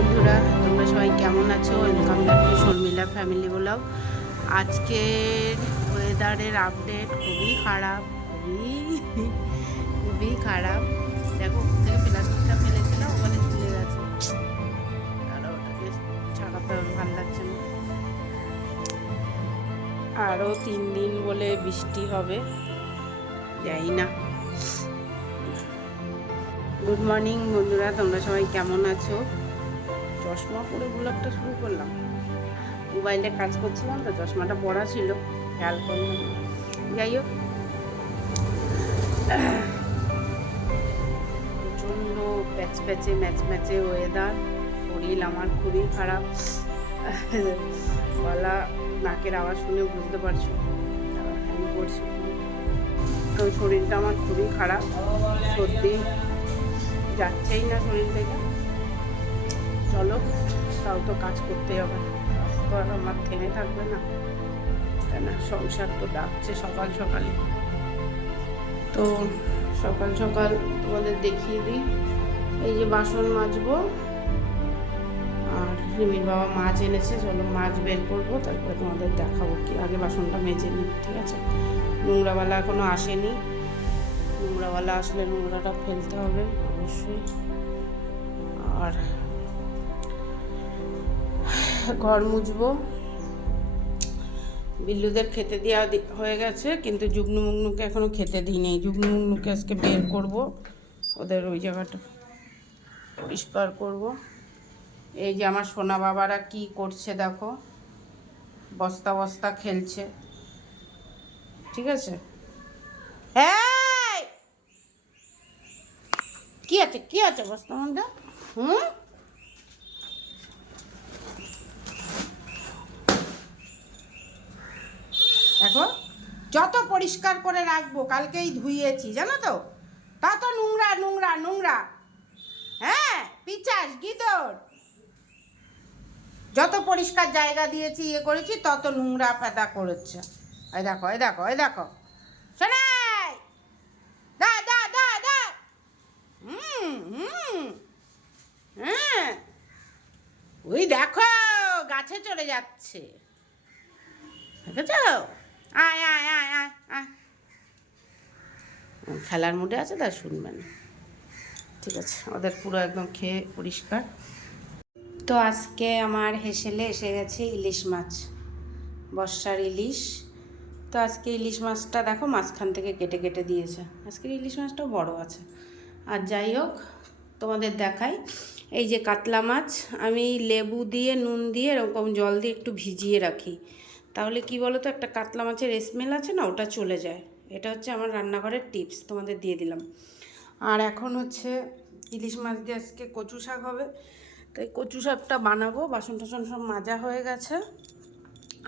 বন্ধুরা, তোমরা সবাই কেমন আছো? Welcome back to Sharmila family blog আজকের ওয়েদারের আপডেট খুবই খারাপ, খুবই খুবই খারাপ। দেখো থেকে প্লাস্টিকটা ফেলেছিল? ওখানে ঝুলে গেছে। আর ওটাকে ছাড়াতে ভালো লাগছে না। আরও তিন দিন বলে বৃষ্টি হবে। যাই না। গুড মর্নিং বন্ধুরা, তোমরা সবাই কেমন আছো? চশমা পরে ব্লগটা শুরু করলাম। মোবাইলে কাজ করছিলাম তো চশমাটা পড়া ছিল, খেয়াল করলাম যাই হোক। প্রচণ্ড প্যাচ প্যাচে ম্যাচ ম্যাচে ওয়েদার শরীর আমার খুবই খারাপ। গলা, নাকের আওয়াজ শুনে বুঝতে পারছ আমি করছি। তো শরীরটা আমার খুবই খারাপ, সর্দি যাচ্ছেই না শরীর থেকে। চলো, তাও তো কাজ করতে হবে। তো আর আমার থেমে থাকবে না। তাই না সংসার তো ডাকছে সকাল সকালে তো সকাল সকাল তোমাদের দেখিয়ে দিই। এই যে বাসন মাজবো, আর রিমির বাবা মাছ এনেছে, চলো মাছ বের করব, তারপরে তোমাদের দেখাবো কি। আগে বাসনটা মেজে নিই, ঠিক আছে? নোংরাওয়ালা এখনও আসেনি। নোংরাওয়ালা আসলে নোংরাটা ফেলতে হবে, অবশ্যই। আর ঘর মুছবো। বিল্লুদের খেতে দেওয়া হয়ে গেছে, কিন্তু যুগনু মুগনুকে এখনও খেতে দিই নেই যুগনু মুগনুকে আজকে বের করব, ওদের ওই জায়গাটা পরিষ্কার করব। এই যে আমার সোনা বাবারা কি করছে দেখো, বস্তা বস্তা খেলছে। ঠিক আছে? এই! কি আছে কি আছে বস্তার মধ্যে? হুম? দেখো, যত পরিষ্কার করে রাখব, কালকেই ধুইয়েছি জানো তো? তত নোংরা নোংরা নোংরা। হ্যাঁ পিচাস, গিদর। যত পরিষ্কার জায়গা দিয়েছি ইয়ে করেছি, তত নোংরা পেদা করেছে। এই দেখো এই দেখো এই দেখো। শোনাই দা দা দা দা! হুম হুম। হ্যাঁ। ওই দেখো, গাছে চলে যাচ্ছে। দেখেছ? আয় আয় আয় আয় আয়। খেলার মুডে আছে তা শুনবেন। ঠিক আছে, ওদের পুরো একদম খেয়ে পরিষ্কার। তো আজকে আমার হেসেলে এসে গেছে ইলিশ মাছ, বর্ষার ইলিশ। তো আজকে ইলিশ মাছটা দেখো মাঝখান থেকে কেটে কেটে দিয়েছে। আজকের ইলিশ মাছটাও বড় আছে। আর যাই হোক, তোমাদের দেখাই। এই যে কাতলা মাছ, আমি লেবু দিয়ে, নুন দিয়ে এরকম জল দিয়ে একটু ভিজিয়ে রাখি। তাহলে কি বলো তো একটা কাতলা মাছের স্মেল আছে না, ওটা চলে যায়। এটা হচ্ছে আমার রান্নাঘরের টিপস তোমাদের দিয়ে দিলাম। আর এখন হচ্ছে ইলিশ মাছ দিয়ে আজকে কচু শাক হবে। তাই কচু শাকটা বানাবো, বাসন টাসন সব মাজা হয়ে গেছে।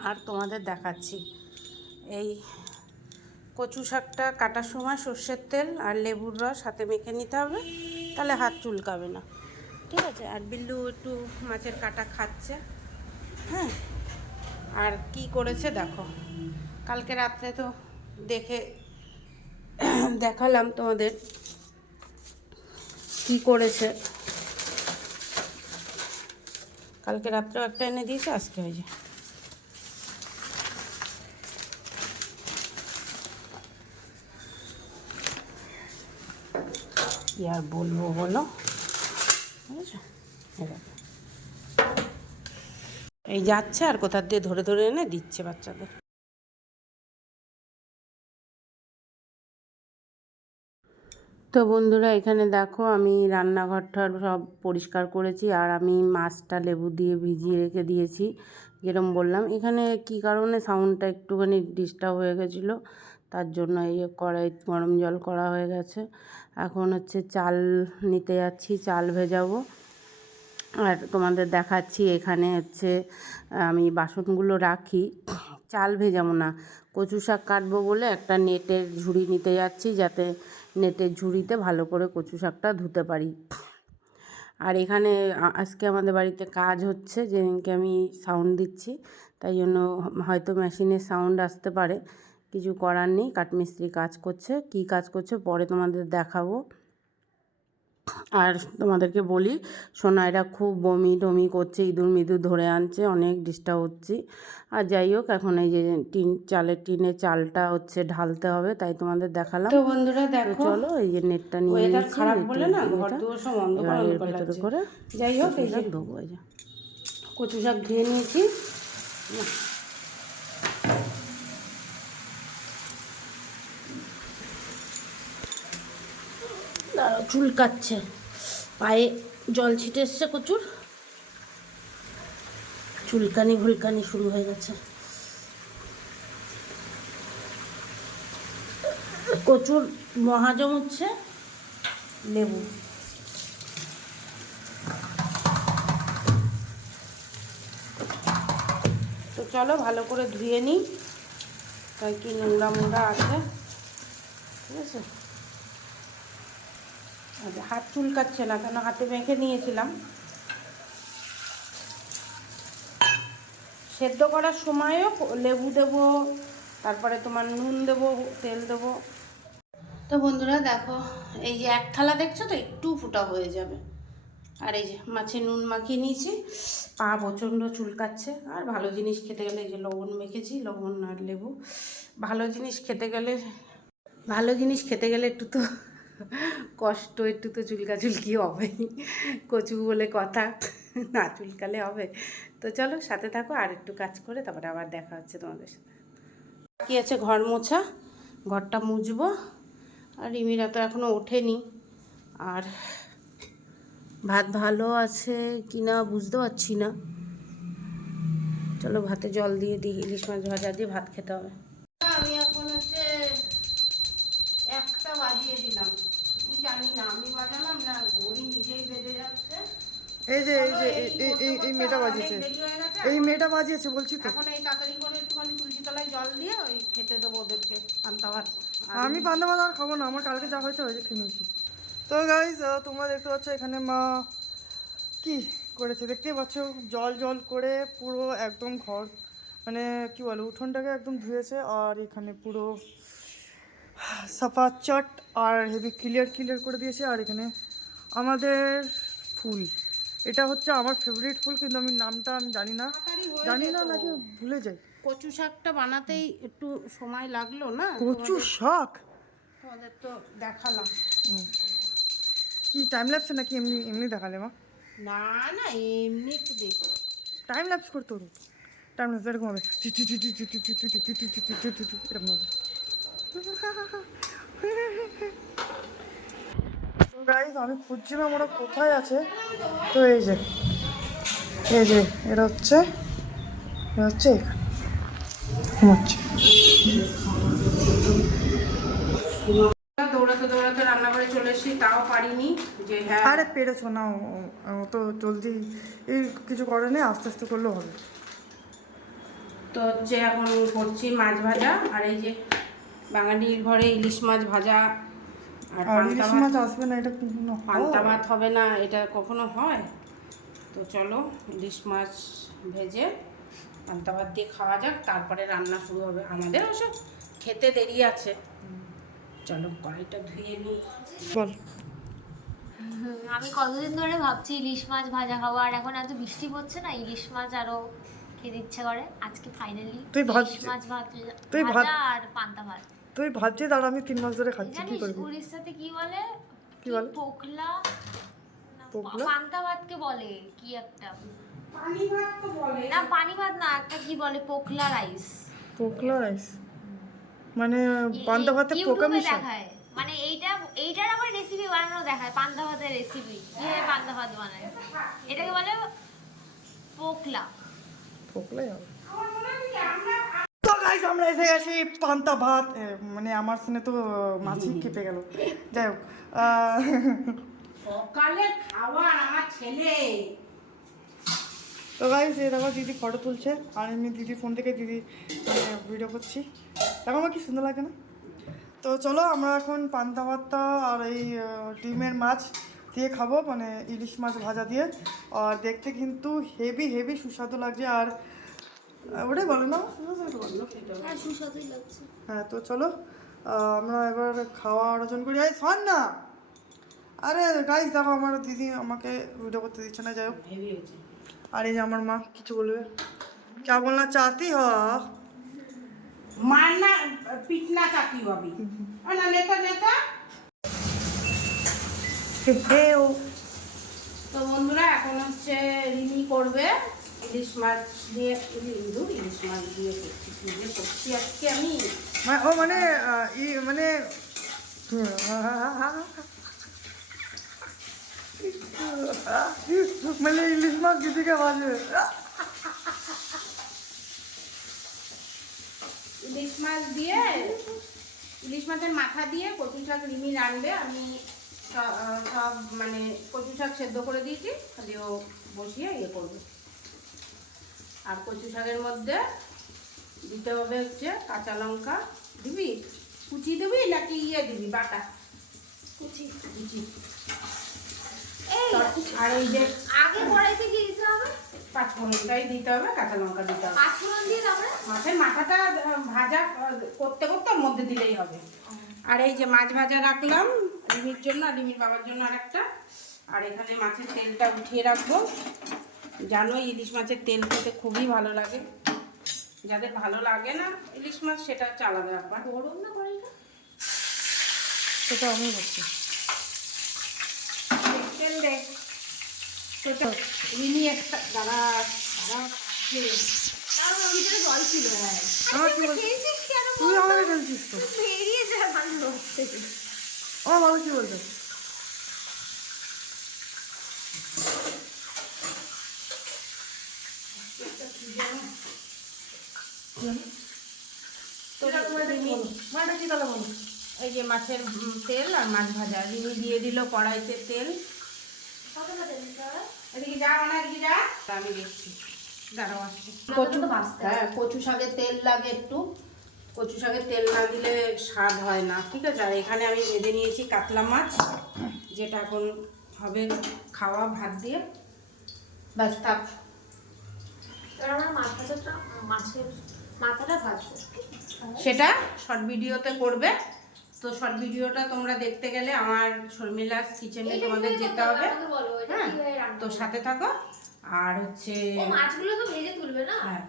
আর তোমাদের দেখাচ্ছি। এই কচু শাকটা কাটার সময় সর্ষের তেল আর লেবুর রস হাতে মেখে নিতে হবে, তাহলে হাত চুলকাবে না। ঠিক আছে? আর বিল্লু একটু মাছের কাটা খাচ্ছে। হ্যাঁ? আর কি করেছে দেখো। কালকে রাত্রে তো দেখে দেখালাম তোমাদের কি করেছে। কালকে রাত্রেও একটা এনে দিয়েছে, আজকে ওই যে। আর বলব বলো? এই যাচ্ছে আর কোথার দিয়ে ধরে ধরে এনে দিচ্ছে বাচ্চাদের। তো বন্ধুরা, এখানে দেখো আমি রান্নাঘরটা সব পরিষ্কার করেছি আর আমি মাছটা লেবু দিয়ে ভিজিয়ে রেখে দিয়েছি যেরকম বললাম। এখানে কি কারণে সাউন্ডটা একটুখানি ডিস্টার্ব হয়ে গেছিল, তার জন্য এই কড়াই গরম জল করা হয়ে গেছে। এখন হচ্ছে চাল নিতে যাচ্ছি, চাল ভেজাবো। আর তোমাদের দেখাচ্ছি এখানে হচ্ছে, আমি বাসনগুলো রাখি। চাল ভেজাবো না কচু শাক কাটবো বলে একটা নেটের ঝুড়ি নিতে যাচ্ছি যাতে নেটের ঝুড়িতে ভালো করে কচু শাকটা ধুতে পারি। আর এখানে আজকে আমাদের বাড়িতে কাজ হচ্ছে, যেদিনকে আমি সাউন্ড দিচ্ছি, তাই জন্য হয়তো মেশিনের সাউন্ড আসতে পারে। কিছু করার নেই, কাঠমিস্ত্রি কাজ করছে। কি কাজ করছে পরে তোমাদের দেখাবো। আর তোমাদেরকে বলি সোনাইরা খুব বমি টমি করছে ইঁদুর মিদুর ধরে আনছে অনেক ডিস্টার্ব হচ্ছি। আর যাই হোক এখন এই যে টিন চালের টিনে চালটা হচ্ছে ঢালতে হবে তাই তোমাদের দেখালাম। তো বন্ধুরা দেখো চলো এই যে নেটটা নিয়ে ওয়েদার খারাপ বলে না ঘর দুয়ার সব অন্ধকার করে যাই হোক এই যে ঢোকবো এই যে। কচু শাক ধুয়ে নিয়েছি। দাঁড়াও চুল কাচ্ছে পায়ে জল ছিটে এসছে কচুর চুলকানি ভুলকানি শুরু হয়ে গেছে। কচুর মহাজম হচ্ছে লেবু। তো চলো ভালো করে ধুয়ে নিই। তাই কি নোংরা মোংরা আছে। ঠিক আছে? হাত চুলকাচ্ছে না, কেন হাতে মেখে নিয়েছিলাম? সেদ্ধ করার সময়ও লেবু দেবো, তারপরে তোমার নুন দেবো, তেল দেবো। তো বন্ধুরা, দেখো, এই যে এক থালা দেখছ তো, একটু ফুটা হয়ে যাবে। আর এই যে মাছে নুন মাখিয়ে নিয়েছি, পা প্রচণ্ড চুলকাচ্ছে। আর ভালো জিনিস খেতে গেলে এই যে লবণ মেখেছি, লবণ আর লেবু। ভালো জিনিস খেতে গেলে, ভালো জিনিস খেতে গেলে একটু তো কষ্ট, একটু তো চুলকা চুলকি হবেই কচু বলে কথা, না চুলকালে হবে। তো চলো সাথে থাকো, আর একটু কাজ করে তারপরে আবার দেখা হচ্ছে তোমাদের সাথে। কি আছে ঘর মোছা, ঘরটা মুছবো। আর রিমিরা তো এখনও ওঠেনি। আর ভাত ভালো আছে কি না বুঝতে পারছি না। চলো ভাতে জল দিয়ে দিই, ইলিশ মাছ ভাজা দিয়ে ভাত খেতে হবে। আমি এখন হচ্ছে একটা বাজিয়ে দিলাম। না আমি বাজালাম না ঘড়ি নিজেই বেঁধে যাচ্ছে এই যে এই যে এই- এই মেয়েটা বাজিয়েছে। এই মেয়েটা বাজিয়েছে বলছি তো। এখন এই তাড়াতাড়ি করে একটুখানি তুলসী তলায় জল দিয়ে ওই খেতে দেবো ওদেরকে আমি আর খাব না আমার কালকে যা হয়েছে হয়েছে খেয়ে নিয়েছি। তো গাইজ তোমরা দেখতে পাচ্ছ এখানে মা কি করেছে? দেখতেই পাচ্ছ জল জল করে পুরো একদম ঘর মানে কি বলে উঠোনটাকে একদম ধুয়েছে আর এখানে পুরো সাফা চট আর হেভি ক্লিয়ার ক্লিয়ার করে দিয়েছে আর এখানে আমাদের ফুল এটা হচ্ছে আমার ফেভারিট ফুল কিন্তু আমি নামটা আমি জানি না জানি না নাকি ভুলে যাই কচু শাকটা বানাতেই একটু সময় লাগল না কচু শাক তোমাদের তো দেখালাম কি টাইম লাগছে নাকি এমনি এমনি দেখালে মা না না এমনি একটু দেখ টাইম ল্যাপস করতে হবে টাইম ল্যাপস এরকম হবে এরকম হবে গাইজ আমি খুঁজছিলাম ওরা কোথায় আছে। তো এই যে এই যে এটা হচ্ছে এটা হচ্ছে এখানে। দৌড়াতে দৌড়াতে রান্না করে চলে এসেছি তাও পারিনি যে হ্যাঁ। আরে পেরেছ না তো জলদি এই কিছু করে নেই আস্তে আস্তে করলেও হবে। তো হচ্ছে এখন করছি মাছ ভাজা আর এই যে বাঙালির ঘরে ইলিশ মাছ ভাজা আর ইলিশ মাছ আসবে না এটা কিন্তু পান্তা ভাত হবে না এটা কখনো হয়? তো চলো ইলিশ মাছ ভেজে পান্তা ভাত দিয়ে খাওয়া যাক তারপরে রান্না শুরু হবে আমাদের অবশ্য। খেতে দেরি আছে। চলো কড়াইটা ধুয়ে নিই। বল। আমি কতদিন ধরে ভাবছি ইলিশ মাছ ভাজা খাব আর এখন এত বৃষ্টি পড়ছে না ইলিশ মাছ আরও খেতে ইচ্ছে করে। আজকে ফাইনালি তুই ইলিশ মাছ ভাত তুই ভাত- ভাজা আর পান্তা ভাত। তুই ভাবছিস আর আমি তিন মাস ধরে খাচ্ছি কি করবি? উড়িষ্যাতে কি বলে? কি বলে? পোকলা পোকলা? পান্তা ভাতকে বলে? কি একটা? পানি ভাত তো বলে। না পানি ভাত না একটা কি বলে? পোকলা রাইস। পোকলা রাইস? মানে পান্তা ভাতে পোকা মিশায়? দেখায়। মানে এইটা এইটার আবার রেসিপি বানানো দেখায় পান্তা ভাতের রেসিপি কীভাবে পান্তা ভাত বানায়? এটাকে বলে পোকলা পোকলাই হবে। আমরা এসে গেছি পান্তা ভাত মানে আমার শুনে তো মাছি কেঁপে গেল। যাই হোক সকালে খাবার আমার ছেলে। তো গাইস এই দেখো দিদি ফটো তুলছে আর এমনি দিদি ফোন থেকে দিদি ভিডিও করছি। দেখো আমার কি সুন্দর লাগে না? তো চলো আমরা এখন পান্তা ভাতটা আর এই ডিমের মাছ দিয়ে খাব মানে ইলিশ মাছ ভাজা দিয়ে। আর দেখতে কিন্তু হেভি হেভি সুস্বাদু লাগছে। আর ওটাই বলো না সুস্বাদু বলো হ্যাঁ সুস্বাদুই লাগছে হ্যাঁ তো চলো আহ, আমরা এবার খাওয়া আয়োজন করি এই শোন না আরে গাইস দেখো আমার দিদি আমাকে ভিডিও করতে দিচ্ছে না যাই হোক হেভি হয়েছে আর এই যে আমার মা কিছু বলবে क्या बोलना चाहती हो মারনা পিটনা চাকি হবি না নেতা নেতা हे ओ তো বন্ধুরা এখন হচ্ছে রিমি করবে ইলিশ মাছ দিয়ে ইন্দু ইলিশ মাছ দিয়ে করছি কি করছি। আজকে আমি ও মানে ই মানে মানে ইলিশ মাছ দিদিকে বাজবে ইলিশ মাছ দিয়ে ইলিশ মাছের মাথা দিয়ে কচু শাক রিমি রানবে আমি সব মানে কচু শাক সেদ্ধ করে দিয়েছি খালি ও বসিয়ে ইয়ে করবে। আর কচু শাকের মধ্যে দিতে হবে হচ্ছে কাঁচা লঙ্কা। দিবি? কুচি দিবি নাকি ইয়ে দিবি বাটা? কুচি। কুচি। এই আর এই যে আগে কড়াইতে কি দিতে হবে? পাঁচ ফোড়নটাই দিতে হবে কাঁচা লঙ্কা দিতে হবে। পাঁচ ফোড়ন দিয়ে তারপরে? মাছের মাথাটা ভাজা করতে করতে মধ্যে দিলেই হবে। আর এই যে মাছ ভাজা রাখলাম রিমির জন্য আর রিমির বাবার জন্য আর একটা আর এখানে মাছের তেলটা উঠিয়ে রাখব। জানো ইলিশ মাছের তেল খেতে খুবই ভালো লাগে। যাদের ভালো লাগে না ইলিশ মাছ সেটা হচ্ছে আলাদা ব্যাপার। গরম না সেটা আমি বলছি। তেল দেখ সেটা একটা দাঁড়া দাঁড়া জল ছিল হ্যাঁ। বলছিস তুই আমাকে বলছিস তো। বেরিয়ে যা ভালো থেকে আমার কি বলবে তো রিমি মানে কি তাহলে বলো এই যে মাছের তেল আর মাছ ভাজা। রিমি দিয়ে দিল কড়াইতে তেল। এদিকে যা না যা। তা আমি দেখছি। কচু হ্যাঁ কচু শাকের তেল লাগে একটু। কচু শাকের তেল না দিলে স্বাদ হয় না ঠিক আছে? আর এখানে আমি বেঁধে নিয়েছি কাতলা মাছ যেটা এখন হবে খাওয়া ভাত দিয়ে। ব্যাস থাক আমরা মাছের মাথাটা ভাজবো সেটা শর্ট ভিডিওতে করবে। তো শর্ট ভিডিওটা তোমরা দেখতে গেলে আমার শর্মিলাস কিচেনে তোমাদের যেতে হবে। হ্যাঁ তো সাথে থাকো। আর হচ্ছে মাছগুলো তো ভেজে তুলবে না? হ্যাঁ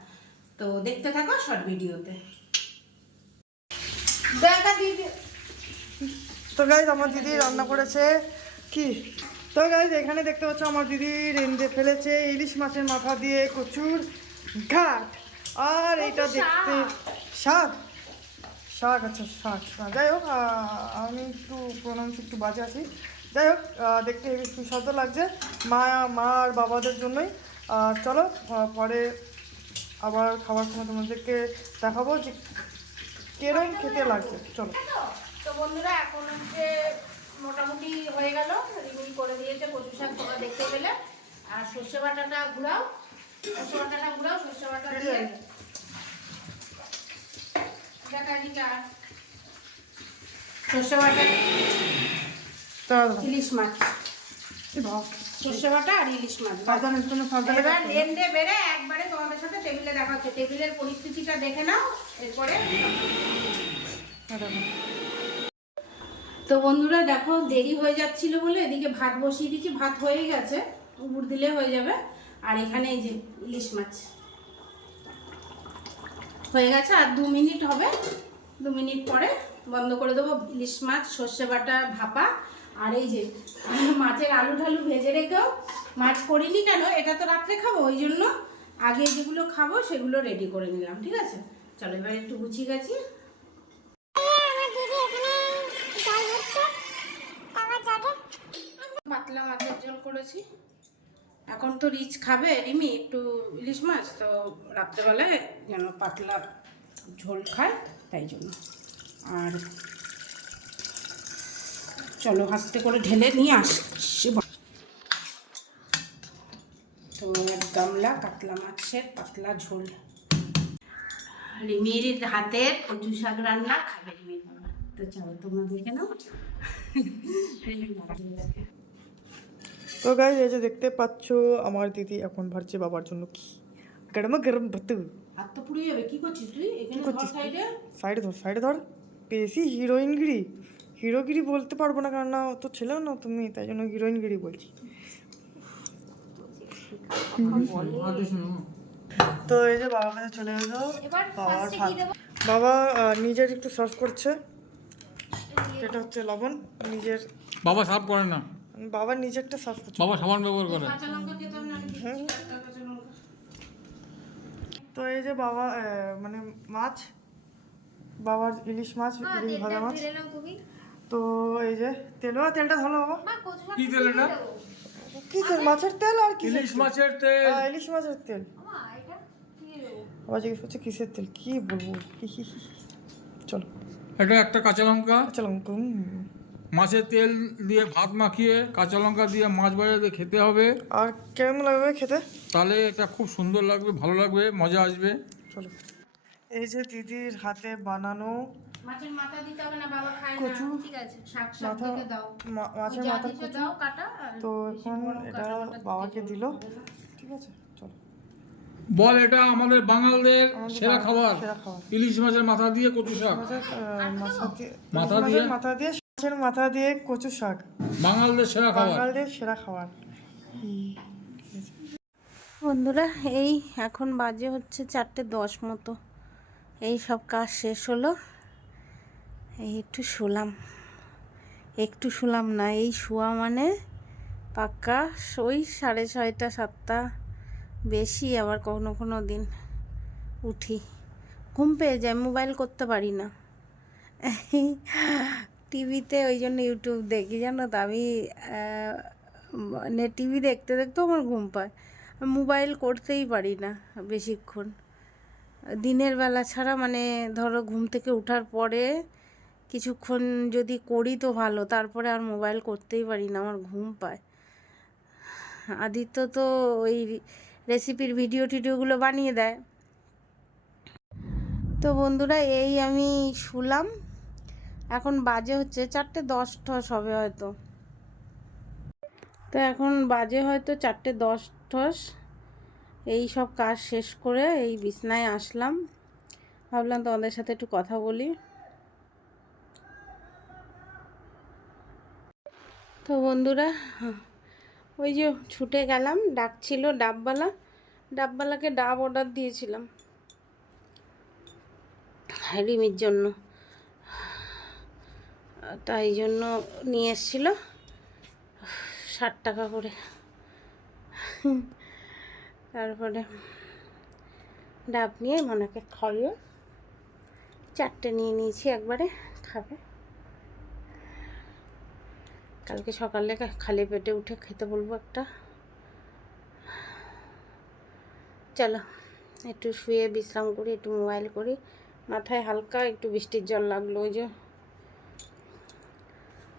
তো দেখতে থাকো শর্ট ভিডিওতে দেখা দিদি তো গাইজ আমার দিদি রান্না করেছে কি? তো গাইজ এখানে দেখতে পাচ্ছ আমার দিদি রেঞ্জে ফেলেছে ইলিশ মাছের মাথা দিয়ে কচুর ঘাট। আর এটা দেখতে শাক? শাক? আচ্ছা শাক যাই হোক আমি একটু প্রোনাউন্স একটু বাজে আছি। যাই হোক দেখতে হেবি সুস্বাদু লাগছে। মা মা আর বাবাদের জন্যই। চলো পরে আবার খাবার সময় তোমাদেরকে দেখাবো যে কেরম খেতে লাগছে। চলো। তো বন্ধুরা এখন হচ্ছে মোটামুটি হয়ে গেল। রিমিল করে দিয়েছে কচু শাক তোমরা দেখতে পেলে। আর সর্ষে বাটাটা ঘুরাও। তোমাদের সাথে টেবিলে দেখা টেবিলের পরিস্থিতিটা দেখে নাও এরপরে। তো বন্ধুরা দেখো, দেরি হয়ে যাচ্ছিল বলে এদিকে ভাত বসিয়ে দিয়েছি ভাত হয়ে গেছে, উবুর দিলে হয়ে যাবে আর এখানে এই যে ইলিশ মাছ। হয়ে গেছে আর দু মিনিট হবে। দু মিনিট পরে বন্ধ করে দেবো ইলিশ মাছ সর্ষে বাটা ভাপা। আর এই যে মাছের আলু ঢালু ভেজে রেখেও মাছ করিনি কেন এটা তো রাত্রে খাব ওই জন্য আগে যেগুলো খাব সেগুলো রেডি করে নিলাম ঠিক আছে? চলো এবার একটু গুছিয়ে গেছি। পাতলা মাছের ঝোল করেছি। এখন তো রিচ খাবে রিমি একটু ইলিশ মাছ তো রাত্রেবেলায় যেন পাতলা ঝোল খায় তাই জন্য। আর চলো হাসতে করে ঢেলে নিয়ে আসছি। তো এক গামলা কাতলা মাছের পাতলা ঝোল। রিমির হাতের কচু শাক রান্না খাবে রিমির বাবা। তো চলো তোমরা দেখে নাও। রিমির বাবা। তো গাইজ এই যে দেখতে পাচ্ছ আমার দিদি এখন ভাবছে বাবার জন্য কি? গরম গরম ভাত হাত তো পুড়ে যাবে কি করছিস তুই? এখানে ধর করছিস? সাইডে সাইডে ধর সাইডে ধর। বেশি হিরোইনগিরি। হিরোগিরি বলতে পারব না কারণ না তো ছিল না তুমি তাই জন্য হিরোইনগিরি বলছি। তো এই যে বাবার কাছে চলে গেলো এবার বাবার কি দেবো? বাবা নিজের একটু সার্ভ করছে। এটা হচ্ছে লবণ নিজের বাবা সাফ করে না। বাবা নিজেরটা করছে বাবা সাবান ব্যবহার করে। কাঁচা লঙ্কা তো এই যে বাবা মানে মাছ বাবার ইলিশ মাছ মা, ইলিশ ভাজা মাছ। তো এই যে তেল বা তেলটা ধরো বাবা। কি তেল এটা? কি তেল মাছের তেল আর কি ইলিশ মাছের তেল। ইলিশ মাছের তেল। বাবা জিজ্ঞেস করছে কিসের তেল? কি বলব? চলো। এটা একটা কাঁচা লঙ্কা। চলো হুম। মাছের তেল দিয়ে ভাত মাখিয়ে কাঁচা লঙ্কা দিয়ে মাছ ভাজা দিয়ে খেতে হবে। আর কেমন লাগবে খেতে? তাহলে এটা খুব সুন্দর লাগবে ভালো লাগবে মজা আসবে। চলো। এই যে দিদির হাতে বানানো মাছের মাথা দিতে হবে না বাবা খায় না। কচু। ঠিক আছে শাক শাক মাথা থেকে দাও। মাছের যা মাথার কচু। দাও কাটা তো এখন এটা বাবাকে দিল। ঠিক আছে চলো। বল এটা আমাদের বাঙালদের সেরা খাবার। ইলিশ মাছের মাথা দিয়ে কচু শাক। মাথা দিয়ে? মাথা দিয়ে? মাথা দিয়ে মাছের মাথা দিয়ে কচু শাক। বাঙালদের সেরা খাবার। বাঙালদের সেরা খাবার। বন্ধুরা এই এখন বাজে হচ্ছে চারটে দশ মতো। এই সব কাজ শেষ হলো। এই একটু শুলাম। একটু শুলাম না এই শোয়া মানে পাক্কা ওই সাড়ে ছয়টা সাতটা বেশি আবার কখনো কোনো দিন উঠি। ঘুম পেয়ে যায় মোবাইল করতে পারি না। টিভিতে ওই জন্য ইউটিউব দেখি, জানো তো? আমি মানে টিভি দেখতে দেখতেও আমার ঘুম পায়। মোবাইল করতেই পারি না বেশিক্ষণ। দিনের বেলা ছাড়া মানে ধরো ঘুম থেকে ওঠার পরে কিছুক্ষণ যদি করি তো ভালো, তারপরে আর মোবাইল করতেই পারি না, আমার ঘুম পায়। আদিত্য তো ওই রেসিপির ভিডিও টিডিওগুলো বানিয়ে দেয়। তো বন্ধুরা, এই আমি শুলাম। এখন বাজে হচ্ছে চারটে দশ ঠস হবে হয়তো। তো এখন বাজে হয়তো চারটে দশ ঠস। এই সব কাজ শেষ করে এই বিছনায় আসলাম। ভাবলাম তোমাদের সাথে একটু কথা বলি। তো বন্ধুরা, ওই যে ছুটে গেলাম ডাকছিল ডাববালা। ডাববালাকে ডাব অর্ডার দিয়েছিলাম। রিমির জন্য। তাই জন্য নিয়ে এসেছিল। ষাট টাকা করে। তারপরে ডাব নিয়ে মনাকে খাইয়ে চারটে নিয়ে নিয়েছি একবারে, খাবে। কালকে সকালে খালি পেটে উঠে খেতে বলব একটা। চলো, একটু শুয়ে বিশ্রাম করি, একটু মোবাইল করি। মাথায় হালকা একটু বৃষ্টির জল লাগল ওই যে।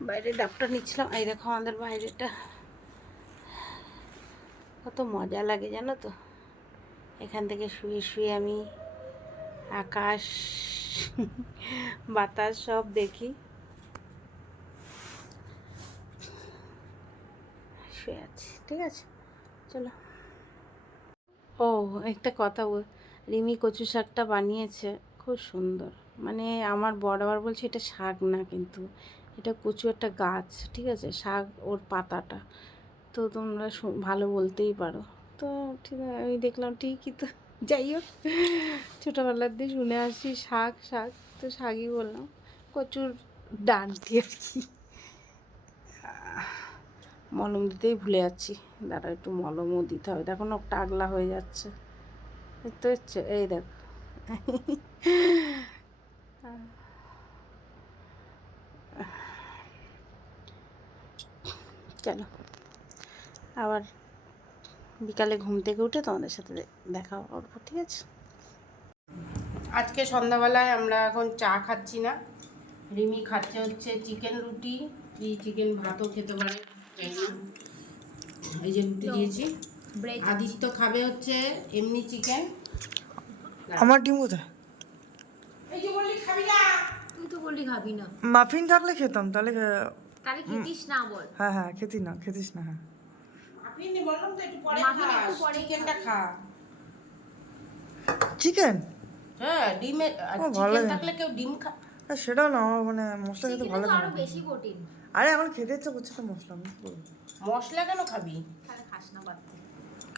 বাইরে ডাবটা নিচ্ছিলাম। এই দেখো আমাদের বাইরেটা কত মজা লাগে জানো তো। এখান থেকে শুয়ে শুয়ে আমি আকাশ, বাতাস সব দেখি। শুয়ে আছি, ঠিক আছে? চলো। ও, একটা কথা বল। রিমি কচু শাকটা বানিয়েছে। খুব সুন্দর। মানে আমার বড় বলছে এটা শাক না কিন্তু। এটা কচু একটা গাছ, ঠিক আছে? শাক ওর পাতাটা। তো তোমরা ভালো বলতেই পারো। তো ঠিক আমি দেখলাম ঠিকই তো। যাই হোক, ছোটোবেলার দিয়ে শুনে আসি শাক শাক। তো শাকই বললাম, কচুর ডানটি আর কি। মলম দিতেই ভুলে যাচ্ছি। দাঁড়া একটু মলমও দিতে হবে। দেখো না, টাগলা হয়ে যাচ্ছে। দেখতে হচ্ছে এই দেখ। চলো আবার বিকালে ঘুম থেকে উঠে তোমাদের সাথে দেখা করব ঠিক আছে? আজকে সন্ধ্যাবেলায় আমরা এখন চা খাচ্ছি না। রিমি খাচ্ছে হচ্ছে চিকেন রুটি। কি চিকেন ভাতও খেতে পারে। এই যে রুটি দিয়েছি। আদিত্য খাবে হচ্ছে এমনি চিকেন। আমার ডিম কোথায়? এই যে বললি খাবি না। তুই তো বললি খাবি না। মাফিন থাকলে খেতাম তাহলে তাহলে খেতিস না বল। হ্যাঁ হ্যাঁ খেতি না খেতিস না হ্যাঁ। আপনি বললাম তো একটু পরে খা একটু পরে চিকেনটা খা। চিকেন হ্যাঁ ডিমে ভালো চিকেন থাকলে কেউ ডিম খা। আর সেটা না মানে মশলা খেতে ভালো চিকেনে লাগে আরও বেশি আরে এখন খেতে ইচ্ছে করছে তো মশলা আমি করব? মশলা কেন খাবি? তাহলে খাস না বাদ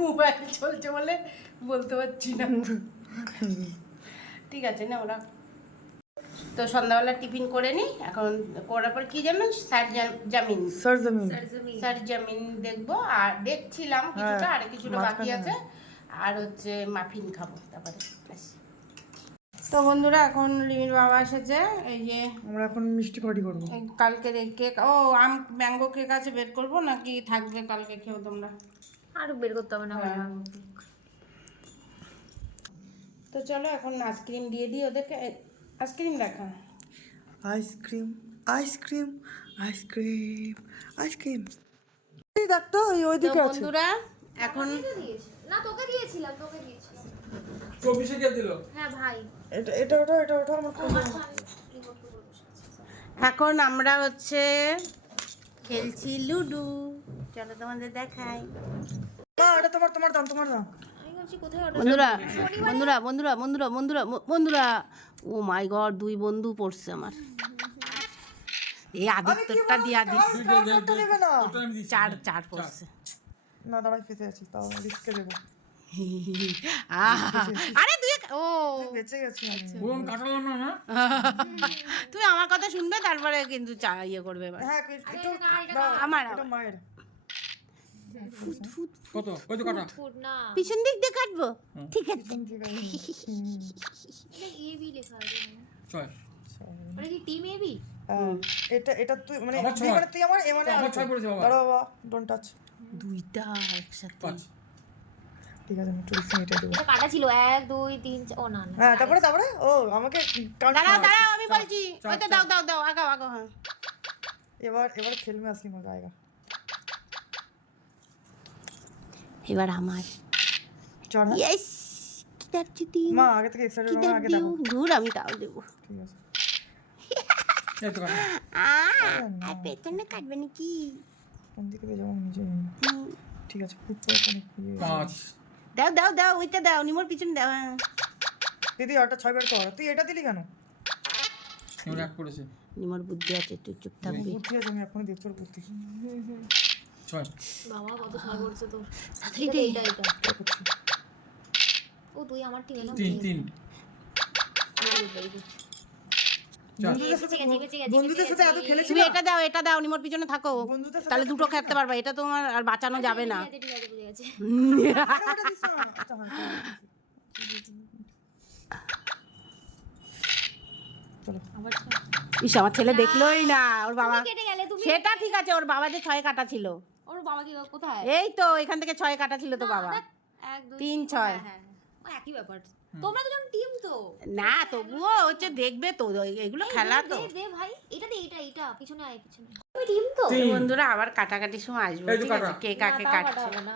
মোবাইল চলছে বলে বলতে পারছি না। ঠিক আছে না ওরা তো সন্ধ্যাবেলা টিফিন করে নিই এখন করার পর কি জানো? স্যার জামিন। স্যার জামিন। দেখব আর দেখছিলাম কিছুটা হ্যাঁ, আর কিছুটা বাকি আছে। আর হচ্ছে মাফিন খাব তারপরে তো বন্ধুরা এখন লিমির বাবা এসেছে এই যে আমরা এখন মিষ্টি পার্টি করব। কালকের এই কেক ও আম ম্যাঙ্গো কেক আছে বের করব নাকি থাকবে কালকে খেয়েও তোমরা? আর বের করতে হবে না হ্যাঁ। তো চলো এখন আইসক্রিম দিয়ে দিই ওদেরকে। আইসক্রিম দেখা। আইসক্রিম আইসক্রিম আইসক্রিম আইসক্রিম এই দেখ তো ওই ওইদিকে আছে। বন্ধুরা এখন না তোকে দিয়েছিলাম তোকে দিয়েছিলাম। চব্বিশে কে দিল? হ্যাঁ ভাই। এটা এটা ওটা এটা ওটা আমার খুব। এখন আমরা হচ্ছে খেলছি লুডু। চলো তোমাদের দেখাই। এটা তোমার তোমার দাম তোমার দাম বন্ধুরা বন্ধুরা বন্ধুরা বন্ধুরা বন্ধুরা বন্ধুরা। ও মাই গড দুই বন্ধু পড়ছে আমার। এই আদিত্যটা দিয়া দিস চার চার পড়ছে। না দাঁড়াই ফেসে আছি তাও রিস্কে দেবো। আহা, আরে তুই ও। বেঁচে গেছি কাটালাম না না? তুমি আমার কথা শুনবে তারপরে কিন্তু চা ইয়ে করবে এবার। হ্যাঁ আমার এটা মায়ের। কত? না। পিছন দিক দিয়ে কাটবো? ঠিক আছে। এবি লেখা আছে ছয়। টিম এবি এটা এটা তুই মানে মানে তুই আমার এ মানে আমার ছয় পড়েছে বাবা। দাঁড়া বাবা ডোন্ট টাচ দুইটা একসাথে। পাঁচ। ঠিক আছে এটা ও না হ্যাঁ, তারপরে তারপরে? ও আমাকে আমি ওই তো দাও দাও দাও হ্যাঁ। এবার এবার খেলবে আসলে মজা আয়গা। এবার আমার। চল। হ্যাঁ। ইয়েস কি দেখছি তুই মা আগে থেকে এক্সাইটেড আগে আমি তাও দেবো। ঠিক আছে। এই তো কাটা আর পেছনে কাটবে নাকি? কোন দিকে যাব আমি না। হুম। ঠিক আছে। পাঁচ। দাও দাও দাও ওইটা দাও নিমোর পিছনে দাও হ্যাঁ। দিদি ওটা ছয় বের কর। তুই এটা দিলি কেন? নিমোর বুদ্ধি আছে তুই চুপ থাকবি। বুদ্ধি আছে আমি এখনই দেখতে বুদ্ধি। ছয় বাবা কত ছয় করছে তোর। তাড়াতাড়ি এটা দে। এটা ও তুই আমার টিমে না তিন তিন। বন্ধুদের সাথে ঠিক আছে, ঠিক আছে, ঠিক আছে, বন্ধুদের সাথে এত খেলেছি তুমি এটা দাও এটা দাও নিমোর পিছনে থাকো। তাহলে দুটো খেতে পারবে এটা তোমার আর বাঁচানো যাবে না। না। আচ্ছা, হ্যাঁ, চলো ইস আমার ছেলে দেখলোই না। ওর বাবা কেটে গেলে তুমি সেটা ঠিক আছে ওর বাবা যে ছয় কাটা ছিল। ওর বাবা কি কোথায়? এই তো এখান থেকে ছয় কাটা ছিল তো বাবা। তিন ছয়। হ্যাঁ একই ব্যাপার। তোমরা দুজন টিম তো। না তবুও হচ্ছে দেখবে তো এগুলো খেলা তো। দে ভাই। এটা দে এটা এটা পিছনে আয় পিছনে। তুমি টিম তো বন্ধুরা আবার কাটাকাটি সময় আসব ঠিক আছে? কে কাকে কাটা কাটছে? না।